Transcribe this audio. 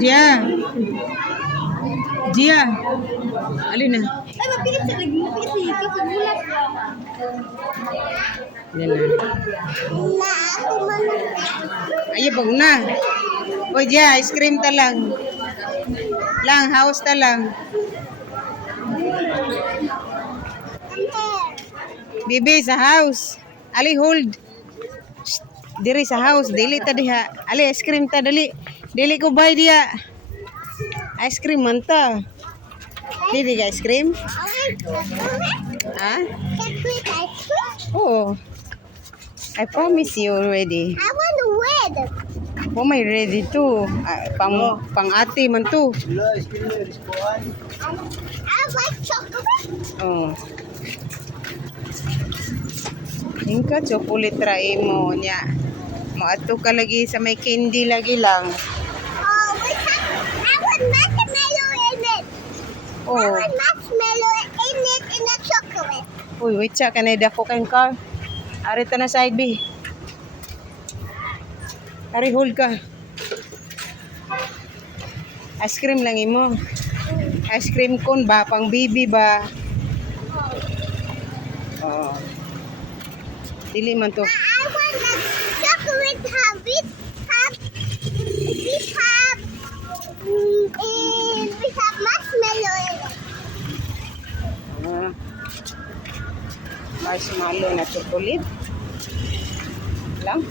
Dia. Dia. Alin na? Ay, mapikit sa lagi. Mapikit sa lagi. Pagbulat. Yan na. Ayo pag na. O Dia, ice cream ta lang. Lang, house ta lang. Bibi sa house. Ali hold. Shh, diri sa house, dili ta diha. Ali ice cream ta dali. Dili ko buy dia. Ice cream man ta. Dili ka ice cream? Ha? Oh. I promise you already. I want to win. Oh, may ready too. Pang ate man to. I like chocolate. Oh. Hingka chocolate try mo niya. Maato ka lagi sa may candy lagi lang. Oh, I want marshmallow in it. I Oh. want marshmallow in it in the chocolate. Uy, wait siya. Kanay dako kang car. Ari ta na side B. Ari hold ka. Ice cream lang imo. Ice cream cone ba? Pang baby ba? Oh. Dili man to. I want the chocolate have it have we have marshmallow in it. Marshmallow na chocolate. Lang.